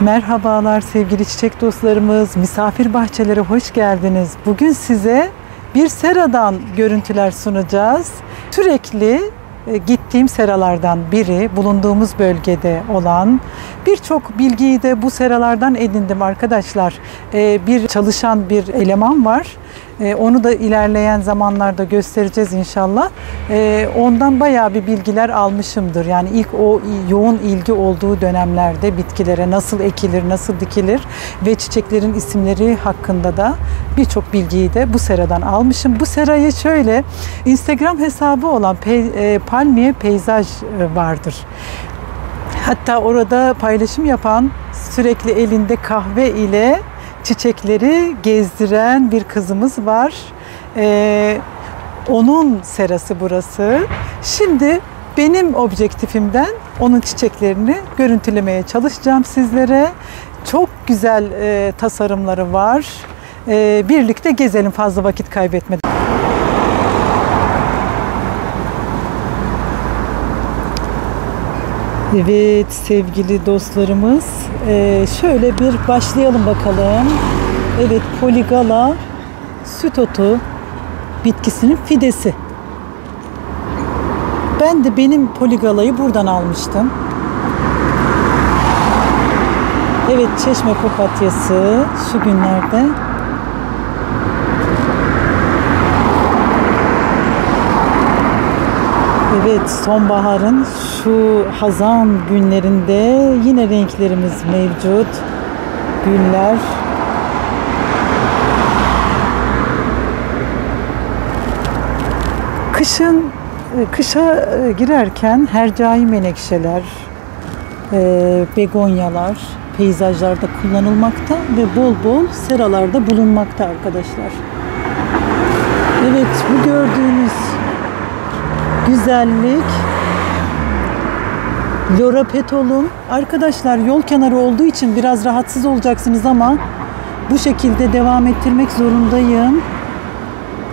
Merhabalar sevgili çiçek dostlarımız, misafir bahçelere hoş geldiniz. Bugün size bir seradan görüntüler sunacağız. Sürekli gittiğim seralardan biri, bulunduğumuz bölgede olan. Birçok bilgiyi de bu seralardan edindim arkadaşlar. Bir çalışan bir eleman var. Onu da ilerleyen zamanlarda göstereceğiz inşallah. Ondan bayağı bir bilgiler almışımdır. Yani ilk o yoğun ilgi olduğu dönemlerde bitkilere nasıl ekilir, nasıl dikilir ve çiçeklerin isimleri hakkında da birçok bilgiyi de bu seradan almışım. Bu serayı şöyle, Instagram hesabı olan Palmiye Peyzaj vardır. Hatta orada paylaşım yapan, sürekli elinde kahve ile çiçekleri gezdiren bir kızımız var. Onun serası burası. Şimdi benim objektifimden onun çiçeklerini görüntülemeye çalışacağım sizlere. Çok güzel tasarımları var. Birlikte gezelim fazla vakit kaybetmeden. Evet sevgili dostlarımız, şöyle bir başlayalım bakalım. Evet, Polygala süt otu bitkisinin fidesi. Ben de benim Polygala'yı buradan almıştım. Evet, çeşme papatyası şu günlerde. Evet, sonbaharın şu hazan günlerinde yine renklerimiz mevcut. Güller. Kışa girerken hercai menekşeler, begonyalar peyzajlarda kullanılmakta ve bol bol seralarda bulunmakta arkadaşlar. Evet, bu gördüğünüz güzellik Loropetalum. Arkadaşlar, yol kenarı olduğu için biraz rahatsız olacaksınız ama bu şekilde devam ettirmek zorundayım.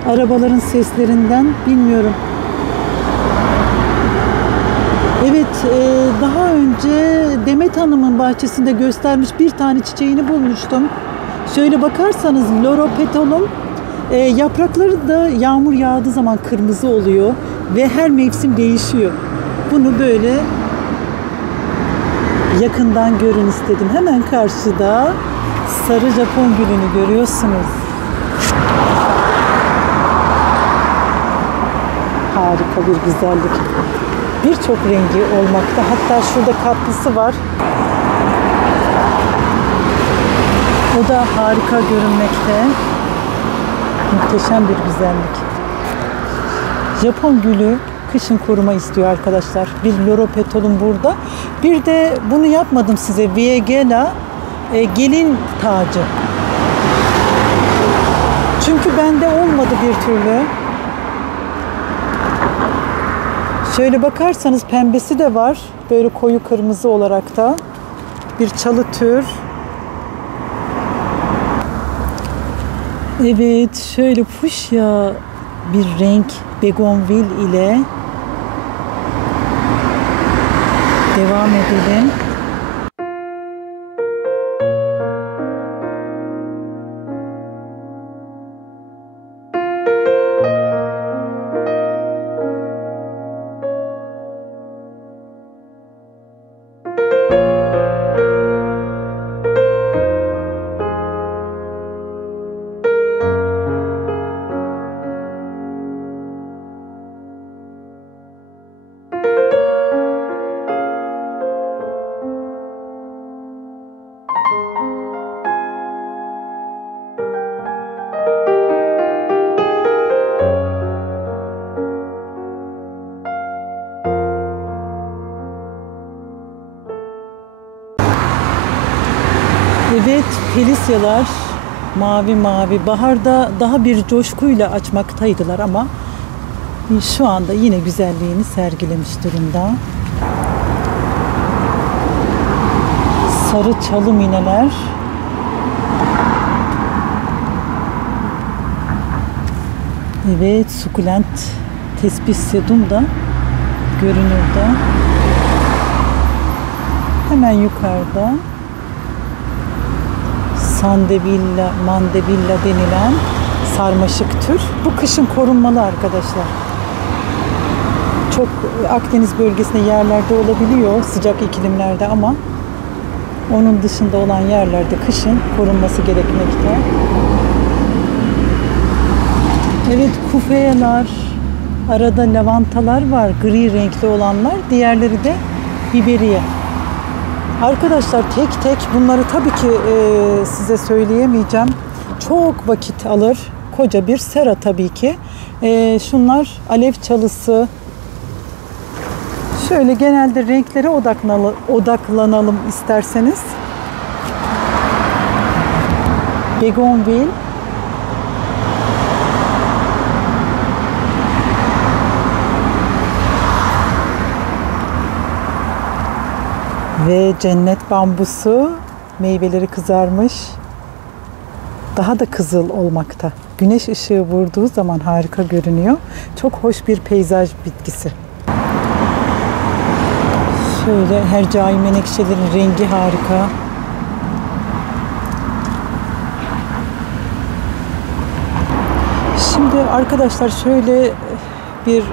Arabaların seslerinden bilmiyorum. Evet, daha önce Demet Hanım'ın bahçesinde göstermiş bir tane çiçeğini bulmuştum. Şöyle bakarsanız Loropetalum, yaprakları da yağmur yağdığı zaman kırmızı oluyor ve her mevsim değişiyor. Bunu böyle yakından görün istedim. Hemen karşıda sarı Japon gülünü görüyorsunuz. Harika bir güzellik. Birçok rengi olmakta. Hatta şurada katlısı var. O da harika görünmekte. Muhteşem bir güzellik. Japon gülü kışın koruma istiyor arkadaşlar. Bir Loropetalum burada. Bir de bunu yapmadım size. Viegela gelin tacı. Çünkü bende olmadı bir türlü. Şöyle bakarsanız pembesi de var. Böyle koyu kırmızı olarak da. Bir çalı tür. Evet, şöyle fuşya bir renk begonvil ile devam edelim. Evet, Felisyalar mavi mavi. Baharda daha bir coşkuyla açmaktaydılar ama şu anda yine güzelliğini sergilemiş durumda. Sarı çalı mineler. Evet, sukulent tespih sedum da görünürde. Hemen yukarıda Sandevilla, mandevilla denilen sarmaşık tür. Bu kışın korunmalı arkadaşlar. Çok Akdeniz bölgesinde yerlerde olabiliyor sıcak iklimlerde ama onun dışında olan yerlerde kışın korunması gerekmekte. Evet, kufeyalar, arada lavantalar var, gri renkli olanlar, diğerleri de biberiye. Arkadaşlar tek tek bunları tabii ki size söyleyemeyeceğim. Çok vakit alır. Koca bir sera tabii ki. Şunlar alev çalısı. Şöyle genelde renklere odaklanalım isterseniz. Begonvil. Ve cennet bambusu, meyveleri kızarmış. Daha da kızıl olmakta. Güneş ışığı vurduğu zaman harika görünüyor. Çok hoş bir peyzaj bitkisi. Şöyle hercai menekşelerin rengi harika. Şimdi arkadaşlar şöyle bir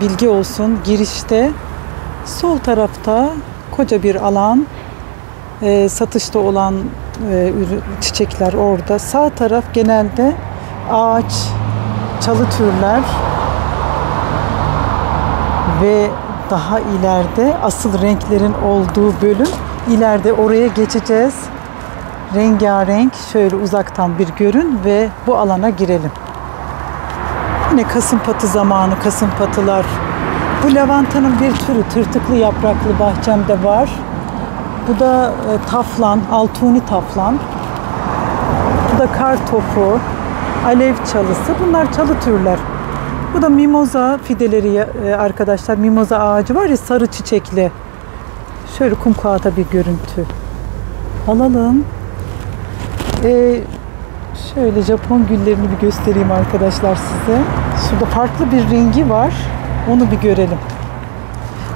bilgi olsun. Girişte sol tarafta koca bir alan, satışta olan çiçekler orada. Sağ taraf genelde ağaç, çalı türler ve daha ileride asıl renklerin olduğu bölüm. İleride oraya geçeceğiz. Rengarenk şöyle uzaktan bir görün ve bu alana girelim. Yine kasımpatı zamanı, kasımpatılar. Bu lavantanın bir türü, tırtıklı yapraklı bahçemde var. Bu da taflan, altuni taflan. Bu da kar topu, alev çalısı. Bunlar çalı türler. Bu da mimoza fideleri arkadaşlar. Mimoza ağacı var ya, sarı çiçekli. Şöyle kumkuata bir görüntü alalım. Şöyle Japon güllerini bir göstereyim arkadaşlar size. Şurada farklı bir rengi var. Onu bir görelim.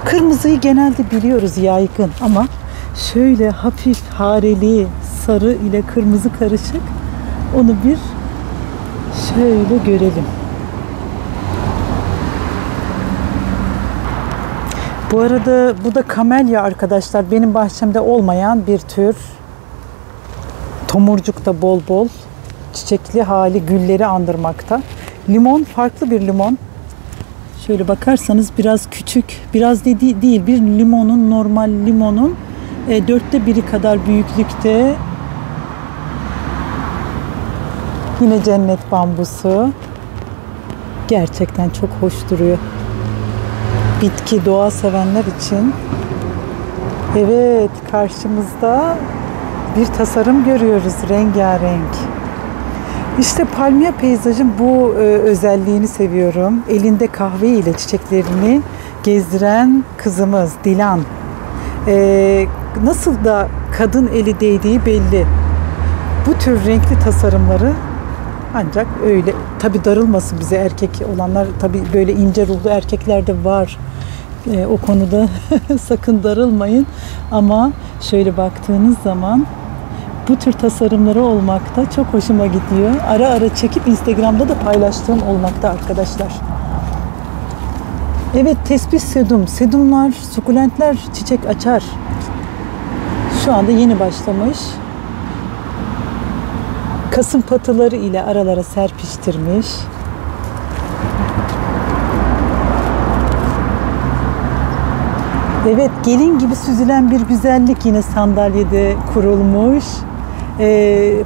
Kırmızıyı genelde biliyoruz yaygın ama şöyle hafif hareli sarı ile kırmızı karışık, onu bir şöyle görelim. Bu arada bu da kamelya arkadaşlar. Benim bahçemde olmayan bir tür. Tomurcukta bol bol. Çiçekli hali gülleri andırmakta. Limon, farklı bir limon. Şöyle bakarsanız biraz küçük, biraz değil, bir limonun, normal limonun 1/4 kadar büyüklükte. Yine cennet bambusu. Gerçekten çok hoş duruyor. Bitki, doğa sevenler için. Evet, karşımızda bir tasarım görüyoruz, rengarenk. İşte palmiye peyzajın bu özelliğini seviyorum. Elinde kahve ile çiçeklerini gezdiren kızımız Dilan. Nasıl da kadın eli değdiği belli. Bu tür renkli tasarımları ancak öyle, tabi darılmasın bize erkek olanlar, tabi böyle ince ruhlu erkekler de var. O konuda sakın darılmayın. Ama şöyle baktığınız zaman bu tür tasarımları olmakta çok hoşuma gidiyor. Ara ara çekip Instagram'da da paylaştığım olmakta arkadaşlar. Evet, tespih sedum. Sedumlar, sukulentler çiçek açar. Şu anda yeni başlamış. Kasımpatıları ile aralara serpiştirmiş. Evet, gelin gibi süzülen bir güzellik yine sandalyede kurulmuş.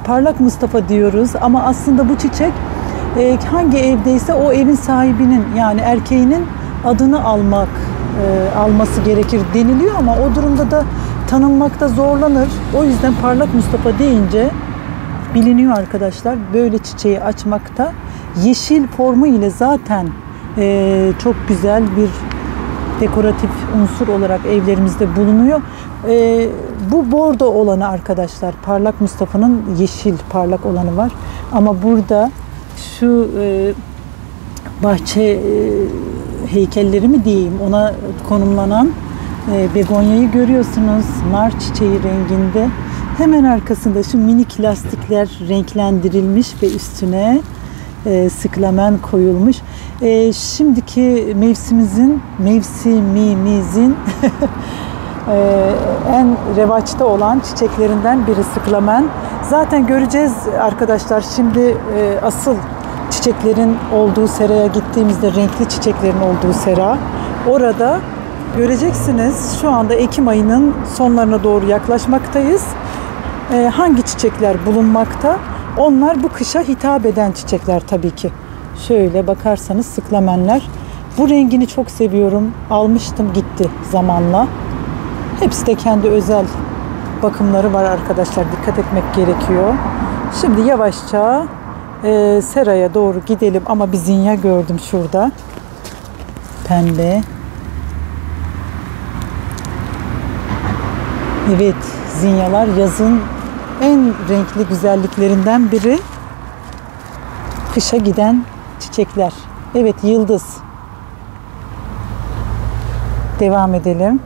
Parlak Mustafa diyoruz ama aslında bu çiçek hangi evdeyse o evin sahibinin, yani erkeğinin adını alması gerekir deniliyor ama o durumda da tanınmakta zorlanır. O yüzden Parlak Mustafa deyince biliniyor arkadaşlar. Böyle çiçeği açmakta. Yeşil formu ile zaten çok güzel bir dekoratif unsur olarak evlerimizde bulunuyor. Bu bordo olanı arkadaşlar, Parlak Mustafa'nın yeşil parlak olanı var. Ama burada şu bahçe heykelleri mi diyeyim, ona konumlanan begonyayı görüyorsunuz. Nar çiçeği renginde. Hemen arkasında şu minik lastikler renklendirilmiş ve üstüne sıklamen koyulmuş. Şimdiki mevsimimizin en revaçta olan çiçeklerinden biri sıklamen. Zaten göreceğiz arkadaşlar, şimdi asıl çiçeklerin olduğu seraya gittiğimizde, renkli çiçeklerin olduğu sera, orada göreceksiniz. Şu anda Ekim ayının sonlarına doğru yaklaşmaktayız. Hangi çiçekler bulunmakta? Onlar bu kışa hitap eden çiçekler tabii ki. Şöyle bakarsanız sıklamenler. Bu rengini çok seviyorum. Almıştım, gitti zamanla. Hepsi de kendi özel bakımları var arkadaşlar. Dikkat etmek gerekiyor. Şimdi yavaşça seraya doğru gidelim. Ama bir zinya gördüm şurada. Pembe. Evet, zinyalar yazın en renkli güzelliklerinden biri. Kışa giden çiçekler. Evet, yıldız. Devam edelim.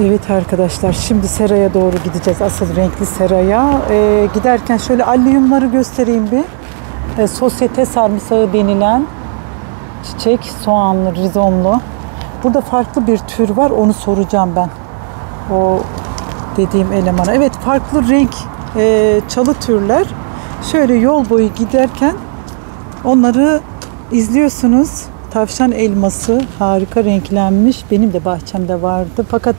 Evet arkadaşlar, şimdi seraya doğru gideceğiz. Asıl renkli seraya. Giderken şöyle alliumları göstereyim bir. Sosyete sarımsağı denilen çiçek, soğanlı, rizomlu. Burada farklı bir tür var, onu soracağım ben. O dediğim elemana. Evet, farklı renk çalı türler. Şöyle yol boyu giderken onları izliyorsunuz. Tavşan elması harika renklenmiş. Benim de bahçemde vardı. Fakat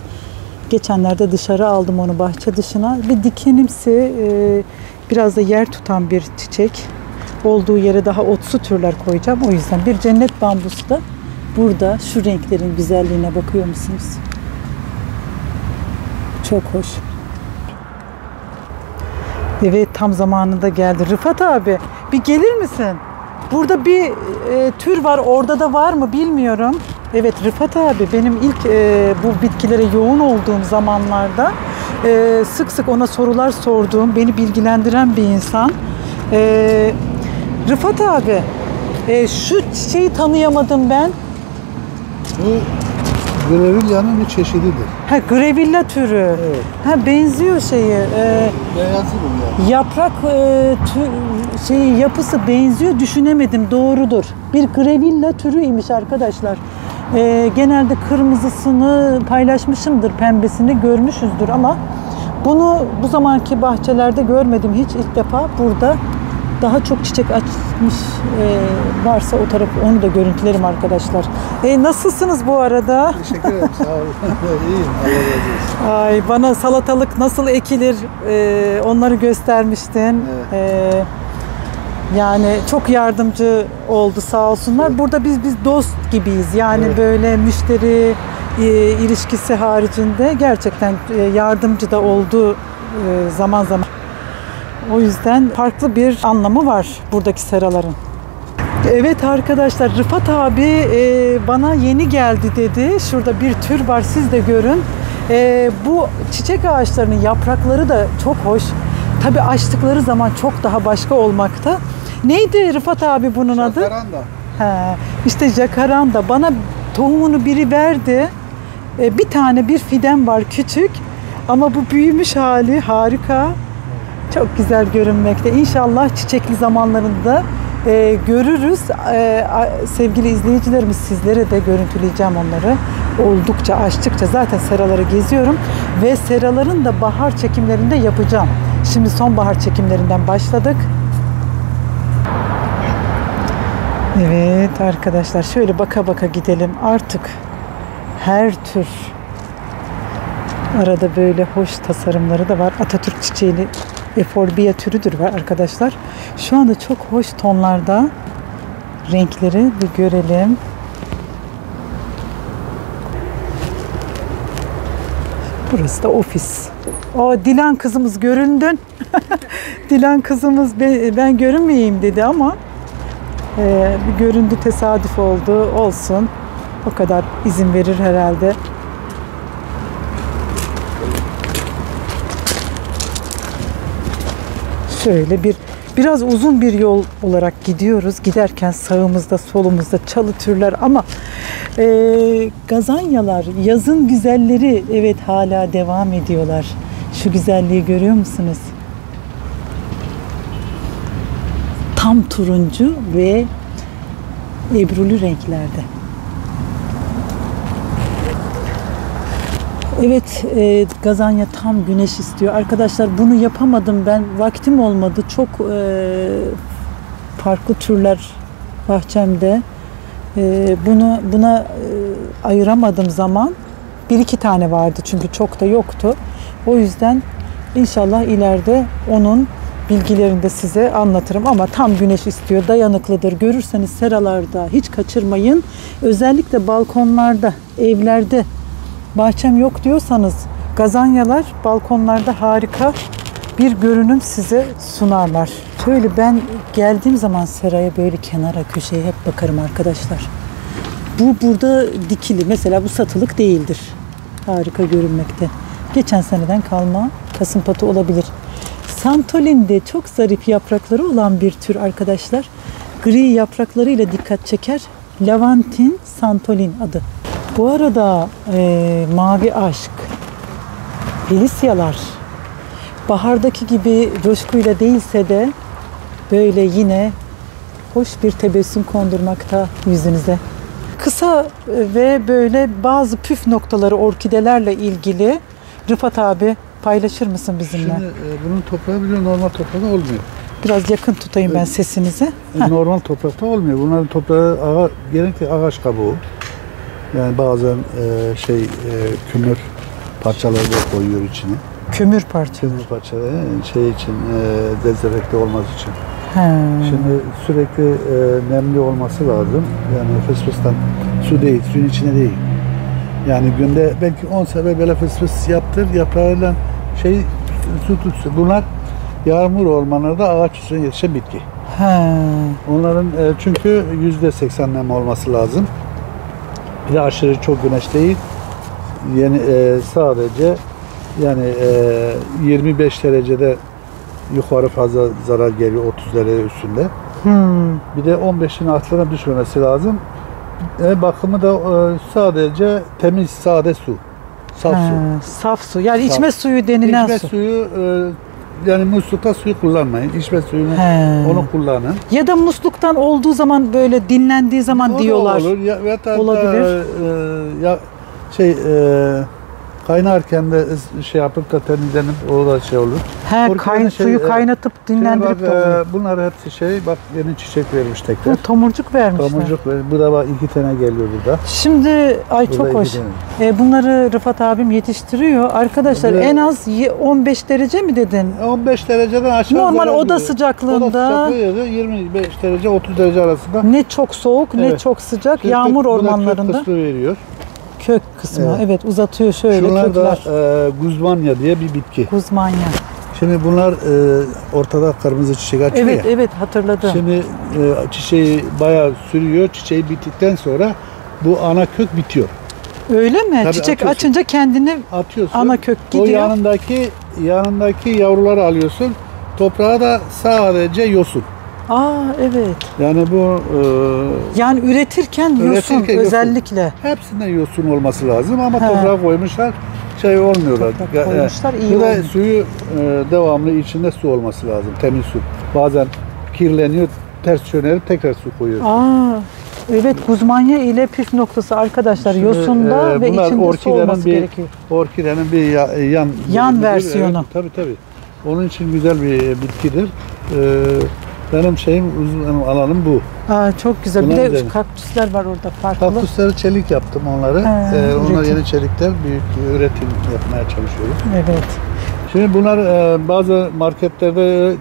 geçenlerde dışarı aldım onu, bahçe dışına. Bir dikenimsi, biraz da yer tutan bir çiçek. Olduğu yere daha otsu türler koyacağım. O yüzden bir cennet bambusu da burada. Şu renklerin güzelliğine bakıyor musunuz? Çok hoş. Evet, tam zamanında geldi. Rıfat abi, bir gelir misin? Burada bir tür var. Orada da var mı bilmiyorum. Evet Rıfat abi, benim ilk bu bitkilere yoğun olduğum zamanlarda sık sık ona sorular sorduğum, beni bilgilendiren bir insan. Rıfat abi, şu çiçeği tanıyamadım ben. Bu Grevilla'nın bir çeşididir. Ha, Grevilla türü. Evet. Ha, benziyor şeyi. Beyazı bu ya. Yaprak yapısı benziyor, düşünemedim. Doğrudur. Bir Grevilla türüymüş arkadaşlar. Genelde kırmızısını paylaşmışımdır, pembesini görmüşüzdür ama bunu bu zamanki bahçelerde görmedim hiç. İlk defa burada daha çok çiçek açmış varsa o tarafı, onu da görüntülerim arkadaşlar. Nasılsınız bu arada? Teşekkür ederim, sağ olun. İyiyim, Allah razı olsun. Ay, bana salatalık nasıl ekilir onları göstermiştin. Evet. Yani çok yardımcı oldu sağ olsunlar. Evet. Burada biz dost gibiyiz. Yani Evet. böyle müşteri ilişkisi haricinde gerçekten yardımcı da oldu zaman zaman. O yüzden farklı bir anlamı var buradaki seraların. Evet arkadaşlar, Rıfat abi bana yeni geldi dedi. Şurada bir tür var, siz de görün. Bu çiçek ağaçlarının yaprakları da çok hoş. Tabii açtıkları zaman çok daha başka olmakta. Neydi Rıfat abi bunun adı? Jacaranda. İşte jacaranda. Bana tohumunu biri verdi. Bir fiden var küçük. Ama bu büyümüş hali harika. Çok güzel görünmekte. İnşallah çiçekli zamanlarında görürüz. Sevgili izleyicilerimiz, sizlere de görüntüleyeceğim onları. Oldukça, açtıkça zaten seraları geziyorum. Ve seraların da bahar çekimlerinde yapacağım. Şimdi sonbahar çekimlerinden başladık. Evet arkadaşlar, şöyle baka baka gidelim. Artık her tür, arada böyle hoş tasarımları da var. Atatürk çiçeğini, eforbia türüdür var arkadaşlar. Şu anda çok hoş tonlarda renkleri bir görelim. Burası da ofis. O Dilan kızımız göründün. Dilan kızımız ben görünmeyeyim dedi ama bir göründü, tesadüf oldu. Olsun. O kadar izin verir herhalde. Şöyle biraz uzun bir yol olarak gidiyoruz. Giderken sağımızda solumuzda çalı türler ama Gazanyalar, yazın güzelleri, evet hala devam ediyorlar. Şu güzelliği görüyor musunuz? Tam turuncu ve ebruli renklerde. Evet, gazanya tam güneş istiyor. Arkadaşlar bunu yapamadım ben. Vaktim olmadı. Çok farklı türler bahçemde. Buna ayıramadım zaman. Bir iki tane vardı çünkü çok da yoktu. O yüzden inşallah ileride onun bilgilerini de size anlatırım. Ama tam güneş istiyor, dayanıklıdır. Görürseniz seralarda hiç kaçırmayın. Özellikle balkonlarda, evlerde bahçem yok diyorsanız gazanyalar balkonlarda harika bir görünüm size sunarlar. Şöyle ben geldiğim zaman seraya böyle kenara, köşeye hep bakarım arkadaşlar. Bu burada dikili. Mesela bu satılık değildir. Harika görünmekte. Geçen seneden kalma kasımpatı olabilir. Santolin'de çok zarif yaprakları olan bir tür arkadaşlar. Gri yapraklarıyla dikkat çeker. Lavantin Santolin adı. Bu arada mavi aşk, Felisyalar bahardaki gibi coşkuyla değilse de böyle yine hoş bir tebessüm kondurmakta yüzünüze. Kısa ve böyle bazı püf noktaları orkidelerle ilgili Rıfat abi paylaşır mısın bizimle? Şimdi bunun toprağı biliyor normal toprakta olmuyor. Biraz yakın tutayım ben sesinizi. Normal toprakta olmuyor. Bunların toprağı genellikle ağaç kabuğu. Yani bazen kümür parçaları da koyuyor içine. Kömür parçası. Kömür parçaları şey için dezenfekte olmaz için. He. Şimdi sürekli nemli olması lazım. Yani fısfıstan su değil, suyun içine değil. Yani günde belki 10 sefer böyle fısfıs yaptır, yaprağıyla su tutsun. Bunlar yağmur ormanlarda ağaç üstüne yetişen bitki. He. Onların çünkü %80 nem olması lazım. Bir de aşırı çok güneş değil. Yani sadece yani 25 derecede yukarı fazla zarar geliyor 30 derece üstünde. Bir de 15'in altına düşmemesi lazım. Bakımı da sadece temiz, sade su. Saf su. Saf su. Yani içme suyu denilen İçme su. suyu yani muslukta suyu kullanmayın. İçme suyunu onu kullanın. Ya da musluktan olduğu zaman böyle dinlendiği zaman O diyorlar. olur. Olabilir. Kaynarken de yapıp da temizlenip o da olur. Suyu kaynatıp dinlendirip de oluyor. Bunlar hepsi bak yeni çiçek vermiş tekrar. Bu tomurcuk vermişler. Tomurcuk bu da bak 2 tane geliyor burada. Şimdi Burada çok hoş. 2 tane. Bunları Rıfat abim yetiştiriyor. Arkadaşlar Burada- en az 15 derece mi dedin? 15 dereceden aşağı Normal zarar oda görüyor. sıcaklığında. Oda sıcaklığı 25 derece 30 derece arasında. Ne çok soğuk ne Evet. çok sıcak. Kök- Yağmur bu da ormanlarında. kök kısmı veriyor. Kök kısmı. Evet, uzatıyor şöyle Şunlar da kökler. guzmanya diye bir bitki. Guzmanya. Şimdi bunlar ortada kırmızı çiçek açıyor Evet ya. evet hatırladım. Şimdi çiçeği bayağı sürüyor. Çiçeği bittikten sonra bu ana kök bitiyor. Öyle mi? Tabii, Çiçek atıyorsun. açınca kendini Atıyorsun. ana kök O gidiyor. yanındaki yavruları alıyorsun. Toprağa da sadece yosun. Evet. Yani bu Yani üretirken yosun Üretirken yosun. özellikle. hepsinde yosun olması lazım ama He. toprağa koymuşlar olmuyorlar. Toprak koymuşlar, iyi Bu da olmuş. suyu devamlı içinde su olması lazım. Temiz su. Bazen kirleniyor, ters yönelip tekrar su koyuyor. Evet guzmanya ile püf noktası arkadaşlar Şimdi, yosunda ve bunlar içinde su olması gerekiyor. Orkidenin bir yan bölümüdür. versiyonu. Evet, tabii. Onun için güzel bir bitkidir. Benim uzun alanım bu. Çok güzel. Bunlar bir de güzel. kaktüsler var orada farklı. Kaktüsleri çelik yaptım onları. Onlar üretim. yeni çelikler, büyük üretim yapmaya çalışıyoruz. Evet. Şimdi bunlar bazı marketlerde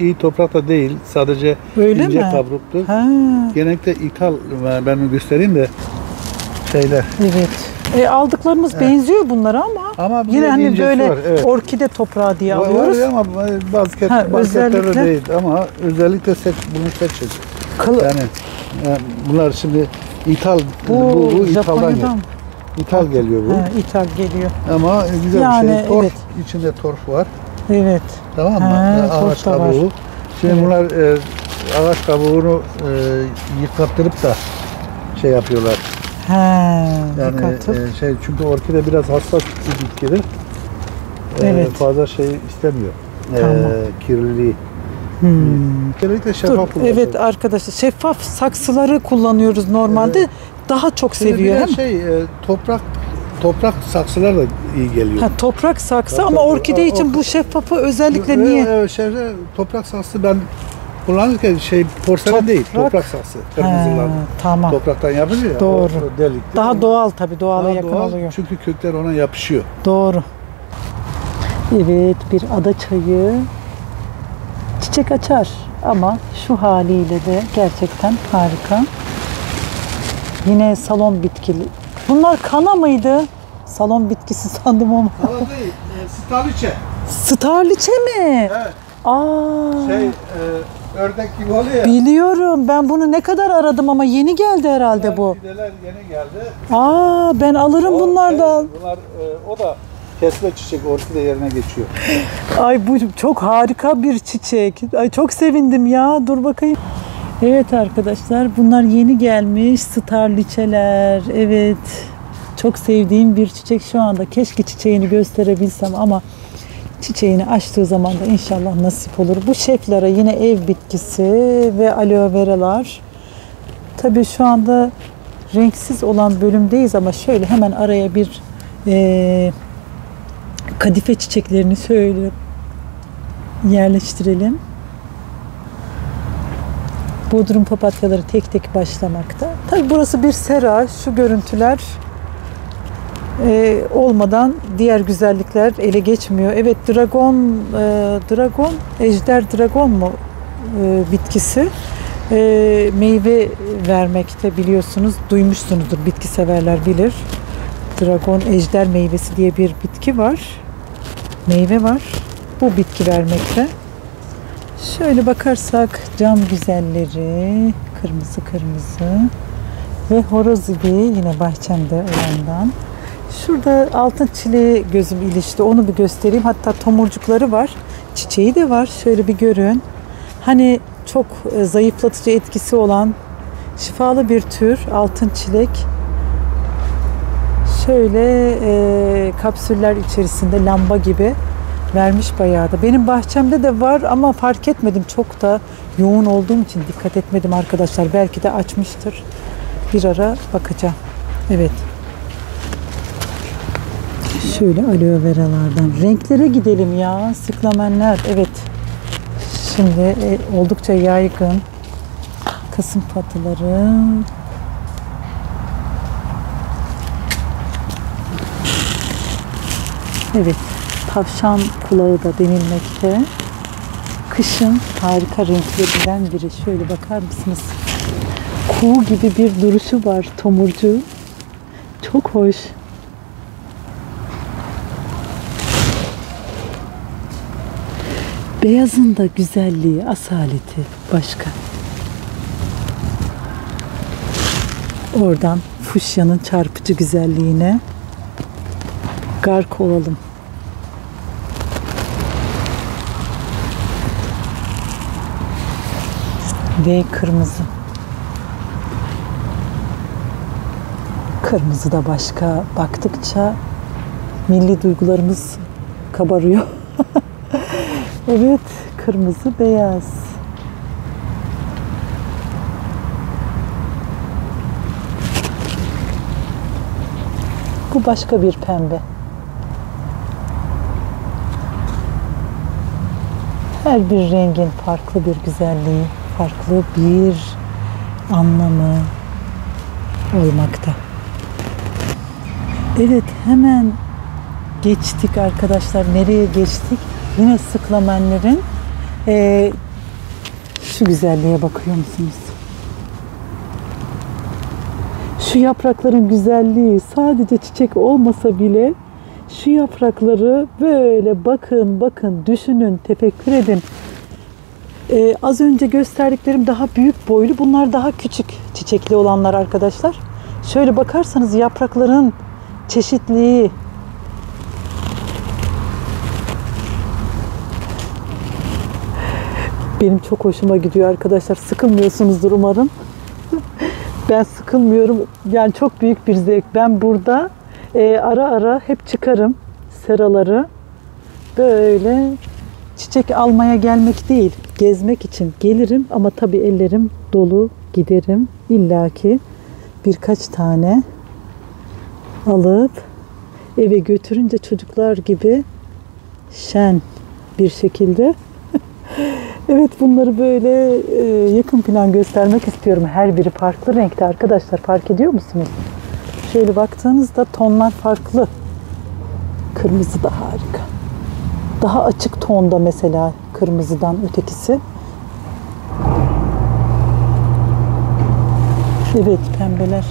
iyi toprak da değil. Sadece Öyle ince mi? kabruktur. Genellikle ithal, ben göstereyim de şeyler. Evet. Aldıklarımız benziyor bunlara ama bir yine de hani incesi böyle var, evet. orkide toprağı diye alıyoruz. Var ama marketlerde özellikle- değil ama özellikle bunu seçin. Yani bunlar şimdi ithal, bu ithaldan Japonya'dan. geliyor. İthal geliyor bu. İthal geliyor. Ama güzel Yani, bir şey. Torf, evet. içinde torf var. Evet. Tamam mı? torf Ağaç da var. kabuğu. Şimdi Evet. bunlar ağaç kabuğunu yıkattırıp da yapıyorlar. He, Yani yıkatıp. çünkü orkide biraz hassas bir bitkidir. Evet. Fazla şey istemiyor. Tamam. Kirliliği. Genellikle Dur, şeffaf kullanıyoruz. evet arkadaşlar, şeffaf saksıları kullanıyoruz normalde. Evet. Daha çok Şimdi seviyor. bir de Hem toprak saksılar da iyi geliyor. ha, toprak saksı Tabii, ama tabii. orkide için bu şeffafı özellikle niye? Toprak saksı ben kullanırken porselen değil, toprak saksı. Kırmızılar. Tamam. Topraktan yapılıyor ya. Doğru. O delikli. Daha doğal tabii, doğala Daha yakın doğal, oluyor. çünkü kökler ona yapışıyor. Doğru. Evet, bir ada çayı. Çiçek açar ama şu haliyle de gerçekten harika. Yine salon bitkili. Bunlar kana mıydı? Salon bitkisi sandım ama. Ama değil, staliçe. Starliçe mi? Evet. Aa, Ördek gibi oluyor ya. biliyorum. Ben bunu ne kadar aradım ama yeni geldi herhalde bu. Fideler yeni geldi. Aa, ben alırım bunlardan. Bunlar, o da kesme çiçek orkide yerine geçiyor. Ay bu çok harika bir çiçek. Ay çok sevindim ya. Dur bakayım. Evet arkadaşlar, bunlar yeni gelmiş starliçeler. Evet. Çok sevdiğim bir çiçek şu anda. Keşke çiçeğini gösterebilsem ama çiçeğini açtığı zaman da inşallah nasip olur. Bu şeflere yine ev bitkisi ve aloe veralar. Tabii şu anda renksiz olan bölümdeyiz ama şöyle hemen araya bir kadife çiçeklerini şöyle yerleştirelim. Bodrum papatyaları tek tek başlamakta. Tabii burası bir sera. Şu görüntüler olmadan diğer güzellikler ele geçmiyor. Evet, ejder dragon mu bitkisi meyve vermekte, biliyorsunuz. Duymuşsunuzdur, bitki severler bilir. Dragon ejder meyvesi diye bir bitki var. Meyve var. Bu bitki vermekte. Şöyle bakarsak cam güzelleri, kırmızı kırmızı ve horoz gibi yine bahçemde olandan. Şurada altın çileği gözüm ilişti. Onu bir göstereyim. Hatta tomurcukları var. Çiçeği de var. Şöyle bir görün. Hani çok zayıflatıcı etkisi olan şifalı bir tür altın çilek. Şöyle kapsüller içerisinde lamba gibi vermiş bayağı da. Benim bahçemde de var ama fark etmedim. Çok da yoğun olduğum için dikkat etmedim arkadaşlar. Belki de açmıştır. Bir ara bakacağım. Evet. Şöyle aloe veralardan. Renklere gidelim ya. Siklamenler. Evet. Şimdi oldukça yaygın. Kasım patıları. Evet. Tavşan kulağı da denilmekte. Kışın harika renklerinden biri. Şöyle bakar mısınız? Kuğu gibi bir duruşu var tomurcuğu. Çok hoş. Beyazın da güzelliği, asaleti başka. Oradan fuşyanın çarpıcı güzelliğine gark olalım. Ve kırmızı. Kırmızı da başka. Baktıkça milli duygularımız kabarıyor. Evet, kırmızı, beyaz. Bu başka bir pembe. Her bir rengin farklı bir güzelliği, farklı bir anlamı olmakta. Evet, hemen geçtik arkadaşlar. Nereye geçtik? Yine sıklamenlerin şu güzelliğe bakıyor musunuz? Şu yaprakların güzelliği sadece çiçek olmasa bile şu yaprakları böyle bakın, düşünün, tefekkür edin. Az önce gösterdiklerim daha büyük boylu. Bunlar daha küçük çiçekli olanlar arkadaşlar. Şöyle bakarsanız yaprakların çeşitliliği. Benim çok hoşuma gidiyor arkadaşlar. Sıkılmıyorsunuzdur umarım. Ben sıkılmıyorum. Yani çok büyük bir zevk. Ben burada ara ara hep çıkarım seraları. Böyle çiçek almaya gelmek değil, gezmek için gelirim ama tabii ellerim dolu giderim. İlla ki birkaç tane alıp eve götürünce çocuklar gibi şen bir şekilde evet, bunları böyle yakın plan göstermek istiyorum. Her biri farklı renkte arkadaşlar. Fark ediyor musunuz? Şöyle baktığınızda tonlar farklı. Kırmızı da harika. Daha açık tonda mesela kırmızıdan ötekisi. Evet, pembeler.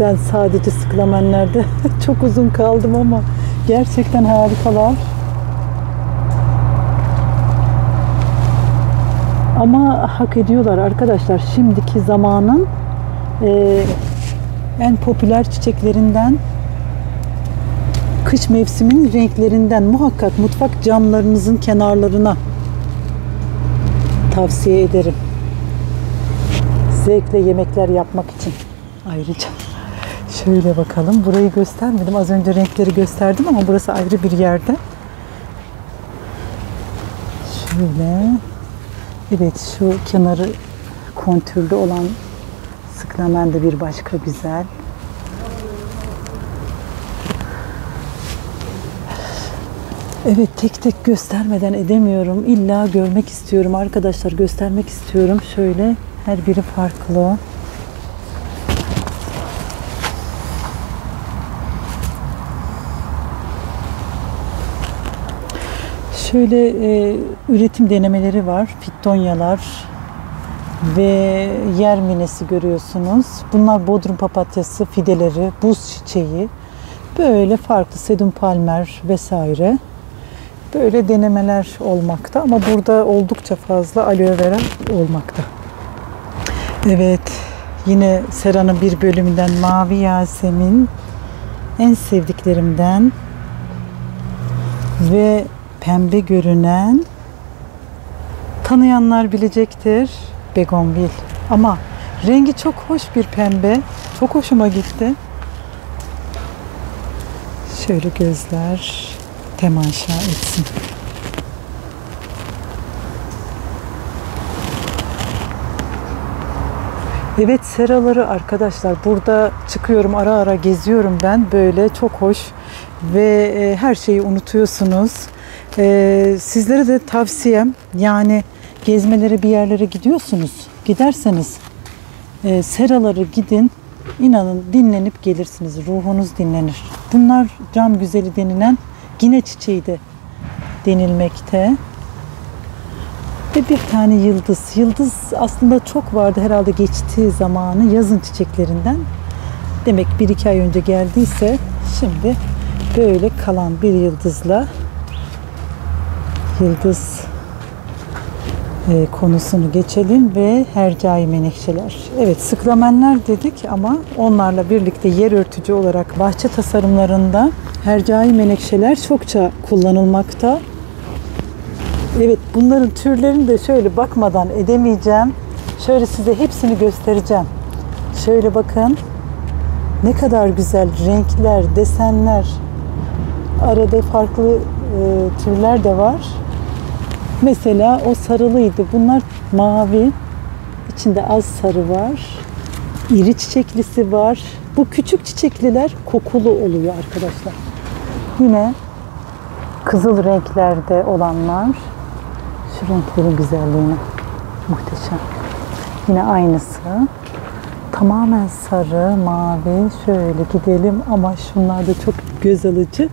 Ben sadece sıklamenlerde çok uzun kaldım ama gerçekten harikalar. Ama hak ediyorlar arkadaşlar. Şimdiki zamanın en popüler çiçeklerinden, kış mevsiminin renklerinden muhakkak mutfak camlarınızın kenarlarına tavsiye ederim. Zevkle yemekler yapmak için ayrıca. Şöyle bakalım. Burayı göstermedim. Az önce renkleri gösterdim ama burası ayrı bir yerde. Şöyle. Evet, şu kenarı kontürlü olan sıklamen de bir başka güzel. Evet, tek tek göstermeden edemiyorum. İlla görmek istiyorum arkadaşlar. Göstermek istiyorum. Şöyle her biri farklı. Şöyle üretim denemeleri var. Fitonyalar ve yer minesi görüyorsunuz. Bunlar bodrum papatyası, fideleri, buz çiçeği. Böyle farklı sedum palmer vesaire. Böyle denemeler olmakta ama burada oldukça fazla aloe vera olmakta. Evet, yine seranın bir bölümünden mavi yasemin, en sevdiklerimden ve pembe görünen, tanıyanlar bilecektir, begonvil. Ama rengi çok hoş bir pembe, çok hoşuma gitti. Şöyle gözler temaşa etsin. Evet, seraları arkadaşlar, burada çıkıyorum, ara ara geziyorum ben, böyle çok hoş ve her şeyi unutuyorsunuz. Sizlere de tavsiyem, yani gezmelere, bir yerlere gidiyorsunuz, giderseniz seraları gidin, inanın dinlenip gelirsiniz, ruhunuz dinlenir. Bunlar cam güzeli denilen gine çiçeği de denilmekte. Ve bir tane yıldız. Yıldız aslında çok vardı herhalde geçtiği zamanı, yazın çiçeklerinden. Demek 1-2 ay önce geldiyse şimdi böyle kalan bir yıldızla yıldız konusunu geçelim ve hercai menekşeler. Evet, sıklamenler dedik ama onlarla birlikte yer örtücü olarak bahçe tasarımlarında hercai menekşeler çokça kullanılmakta. Evet, bunların türlerini de şöyle bakmadan edemeyeceğim. Şöyle size hepsini göstereceğim. Şöyle bakın. Ne kadar güzel renkler, desenler. Arada farklı türler de var. Mesela o sarılıydı. Bunlar mavi. İçinde az sarı var. İri çiçeklisi var. Bu küçük çiçekliler kokulu oluyor arkadaşlar. Yine kızıl renklerde olanlar. Şu renklerin güzelliğine. Muhteşem. Yine aynısı. Tamamen sarı, mavi. Şöyle gidelim ama şunlar da çok göz alıcı.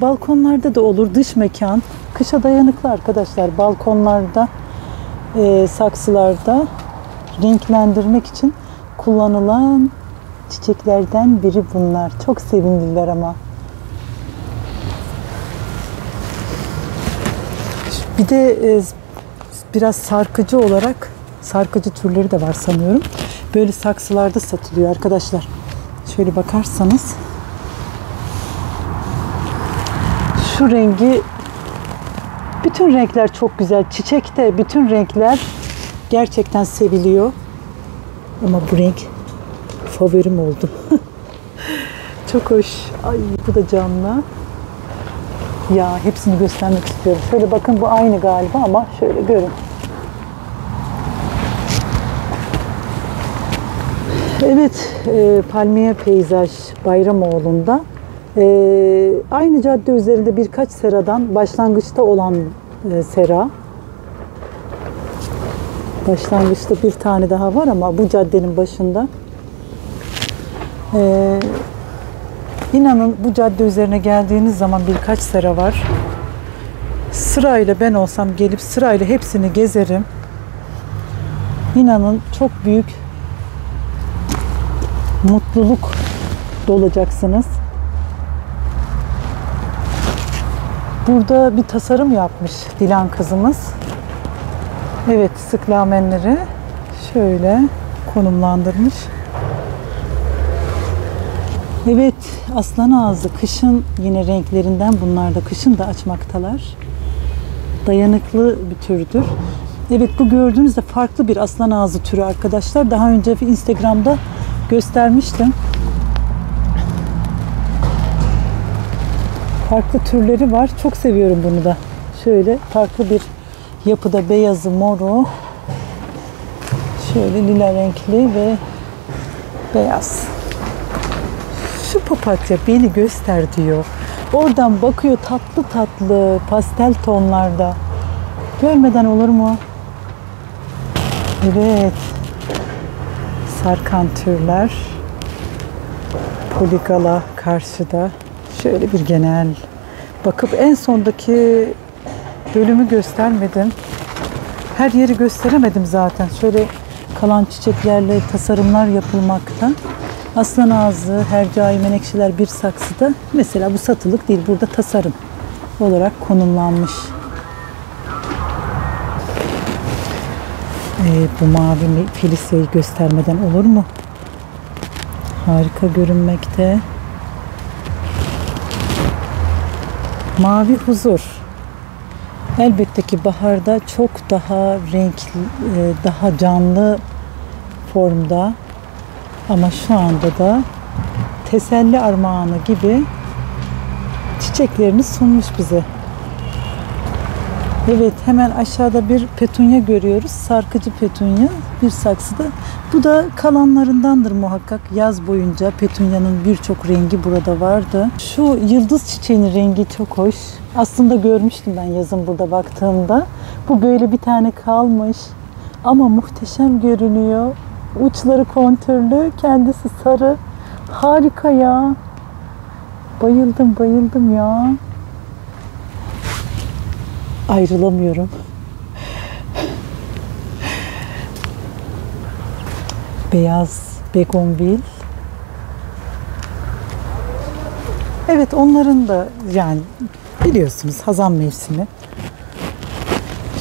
Balkonlarda da olur. Dış mekan. Kışa dayanıklı arkadaşlar. Balkonlarda, saksılarda renklendirmek için kullanılan çiçeklerden biri bunlar. Çok sevimliler ama. Bir de biraz sarkıcı olarak, sarkıcı türleri de var sanıyorum. Böyle saksılarda satılıyor arkadaşlar. Şöyle bakarsanız şu rengi Bütün renkler çok güzel. Çiçekte bütün renkler gerçekten seviliyor. Ama bu renk favorim oldu. Çok hoş. Ay bu da canlı. Ya hepsini göstermek istiyorum. Şöyle bakın, bu aynı galiba ama şöyle görün. Evet, Palmiye Peyzaj Bayramoğlu'nda aynı cadde üzerinde birkaç seradan başlangıçta olan sera. Başlangıçta bir tane daha var ama bu caddenin başında. İnanın bu cadde üzerine geldiğiniz zaman birkaç sera var. Sırayla ben olsam gelip sırayla hepsini gezerim. İnanın çok büyük mutluluk dolacaksınız. Burada bir tasarım yapmış Dilan kızımız. Evet, sıklamenleri şöyle konumlandırmış. Evet, aslan ağzı kışın yine renklerinden, bunlar da kışın da açmaktalar. Dayanıklı bir türdür. Evet, bu gördüğünüz de farklı bir aslan ağzı türü arkadaşlar. Daha önce Instagram'da göstermiştim. Farklı türleri var. Çok seviyorum bunu da. Şöyle farklı bir yapıda, beyazı, moru, şöyle lila renkli ve beyaz. Şu papatya beni göster diyor. Oradan bakıyor, tatlı tatlı pastel tonlarda. Görmeden olur mu? Evet. Sarkan türler. Poligala karşıda. Şöyle bir genel bakıp en sondaki bölümü göstermedim. Her yeri gösteremedim zaten. Şöyle kalan çiçeklerle tasarımlar yapılmakta. Aslan ağzı, hercai menekşeler bir saksıda. Mesela bu satılık değil, burada tasarım olarak konumlanmış. Bu mavi filisyayı göstermeden olur mu? Harika görünmekte. Mavi huzur. Elbette ki baharda çok daha renkli, daha canlı formda. Ama şu anda da teselli armağanı gibi çiçeklerini sunmuş bize. Evet, hemen aşağıda bir petunya görüyoruz. Sarkıcı petunya bir saksıda. Bu da kalanlarındandır muhakkak. Yaz boyunca petunyanın birçok rengi burada vardı. Şu yıldız çiçeğinin rengi çok hoş. Aslında görmüştüm ben yazın burada baktığımda. Bu böyle bir tane kalmış. Ama muhteşem görünüyor. Uçları kontürlü, kendisi sarı. Harika ya. Bayıldım, bayıldım ya. Ayrılamıyorum. Beyaz begonvil. Evet, onların da yani biliyorsunuz hazan mevsimi.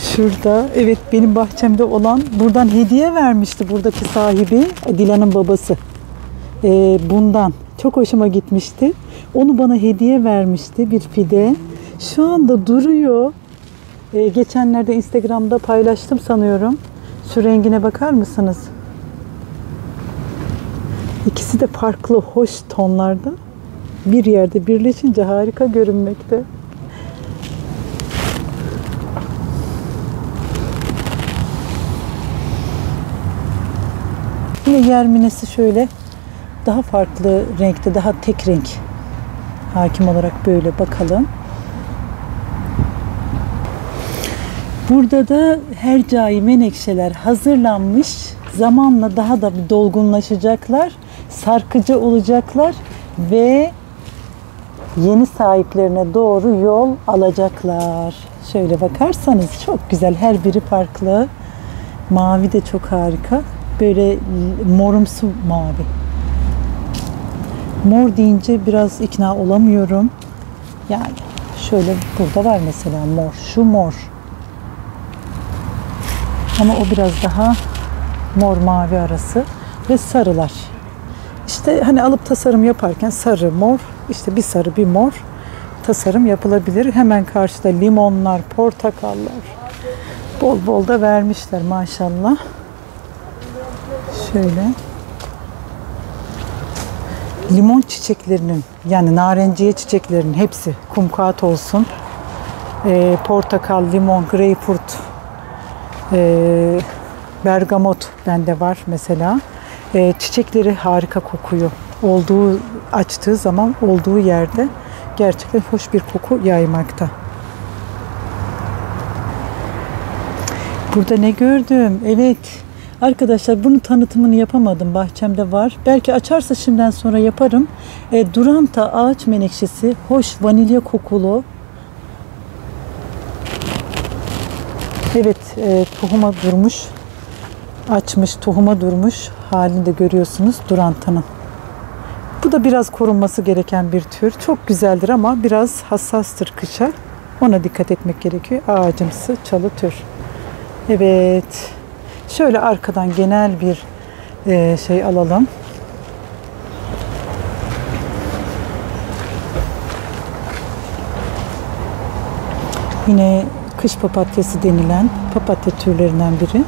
Şurada, evet, benim bahçemde olan, buradan hediye vermişti buradaki sahibi, Dilan'ın babası. Bundan çok hoşuma gitmişti. Onu bana hediye vermişti, bir fide. Şu anda duruyor. Geçenlerde Instagram'da paylaştım sanıyorum. Şu rengine bakar mısınız? İkisi de farklı, hoş tonlarda. Bir yerde birleşince harika görünmekte. Yine yerminesi şöyle daha farklı renkte, daha tek renk hakim olarak böyle bakalım. Burada da hercai menekşeler hazırlanmış. Zamanla daha da bir dolgunlaşacaklar. Sarkıcı olacaklar ve yeni sahiplerine doğru yol alacaklar. Şöyle bakarsanız çok güzel. Her biri farklı. Mavi de çok harika. Böyle morumsu mavi. Mor deyince biraz ikna olamıyorum. Yani şöyle burada var mesela mor. Şu mor. Ama o biraz daha mor mavi arası ve sarılar. İşte hani alıp tasarım yaparken sarı, mor, işte bir sarı, bir mor tasarım yapılabilir. Hemen karşıda limonlar, portakallar. Bol bol da vermişler maşallah. Şöyle. Limon çiçeklerinin, yani narenciye çiçeklerinin hepsi kumkuat olsun. Portakal, limon, greyfurt, bergamot bende var mesela. Çiçekleri harika kokuyor. Açtığı zaman olduğu yerde gerçekten hoş bir koku yaymakta. Burada ne gördüm? Evet. Arkadaşlar bunun tanıtımını yapamadım. Bahçemde var. Belki açarsa şimdiden sonra yaparım. Duranta ağaç menekşesi. Hoş vanilya kokulu. Evet, tohuma durmuş. Açmış, tohuma durmuş halini de görüyorsunuz Duranta'nın. Bu da biraz korunması gereken bir tür. Çok güzeldir ama biraz hassastır kışa. Ona dikkat etmek gerekiyor. Ağacımsı çalı tür. Evet. Şöyle arkadan genel bir şey alalım. Yine kış papatyası denilen papatya türlerinden biri.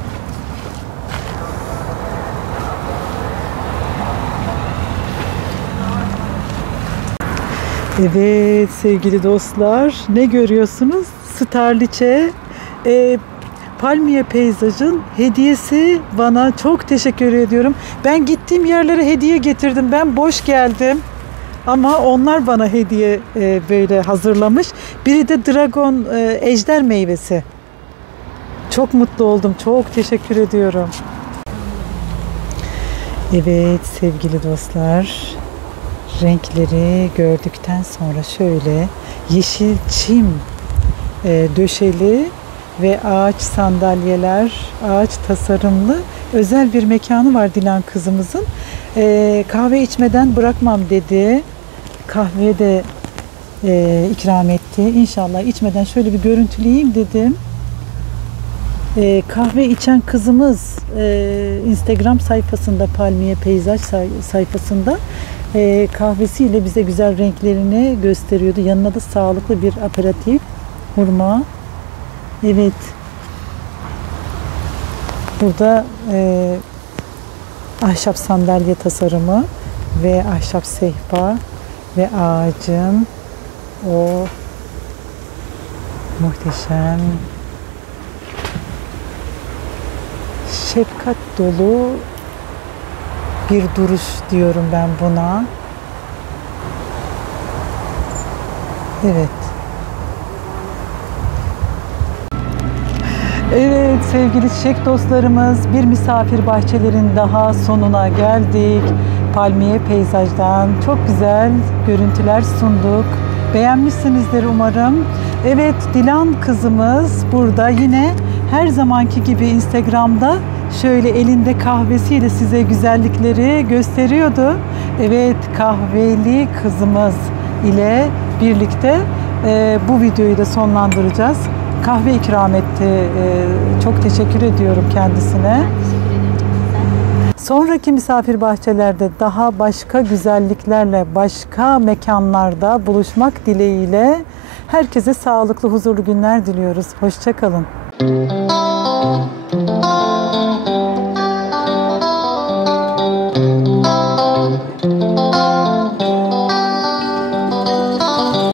Evet sevgili dostlar, ne görüyorsunuz? Starliçe palmiye peyzajın hediyesi bana, çok teşekkür ediyorum. Ben gittiğim yerlere hediye getirdim. Ben boş geldim. Ama onlar bana hediye böyle hazırlamış. Biri de dragon ejder meyvesi. Çok mutlu oldum. Çok teşekkür ediyorum. Evet sevgili dostlar. Renkleri gördükten sonra şöyle yeşil çim döşeli ve ağaç sandalyeler, ağaç tasarımlı özel bir mekanı var Dilan kızımızın. Kahve içmeden bırakmam dedi. Kahve de ikram etti. İnşallah içmeden şöyle bir görüntüleyeyim dedim. Kahve içen kızımız Instagram sayfasında, Palmiye Peyzaj sayfasında kahvesiyle bize güzel renklerini gösteriyordu. Yanına da sağlıklı bir aperatif, hurma. Evet. Burada ahşap sandalye tasarımı ve ahşap sehpa ve ağacın o muhteşem şefkat dolu bir duruş diyorum ben buna. Evet. Evet sevgili çiçek dostlarımız, bir misafir bahçelerin daha sonuna geldik. Palmiye Peyzaj'dan çok güzel görüntüler sunduk. Beğenmişsinizdir umarım. Evet, Dilan kızımız burada yine her zamanki gibi Instagram'da şöyle elinde kahvesiyle size güzellikleri gösteriyordu. Evet, kahveli kızımız ile birlikte bu videoyu da sonlandıracağız. Kahve ikram etti. Çok teşekkür ediyorum kendisine. Sonraki misafir bahçelerde daha başka güzelliklerle, başka mekanlarda buluşmak dileğiyle herkese sağlıklı, huzurlu günler diliyoruz. Hoşça kalın.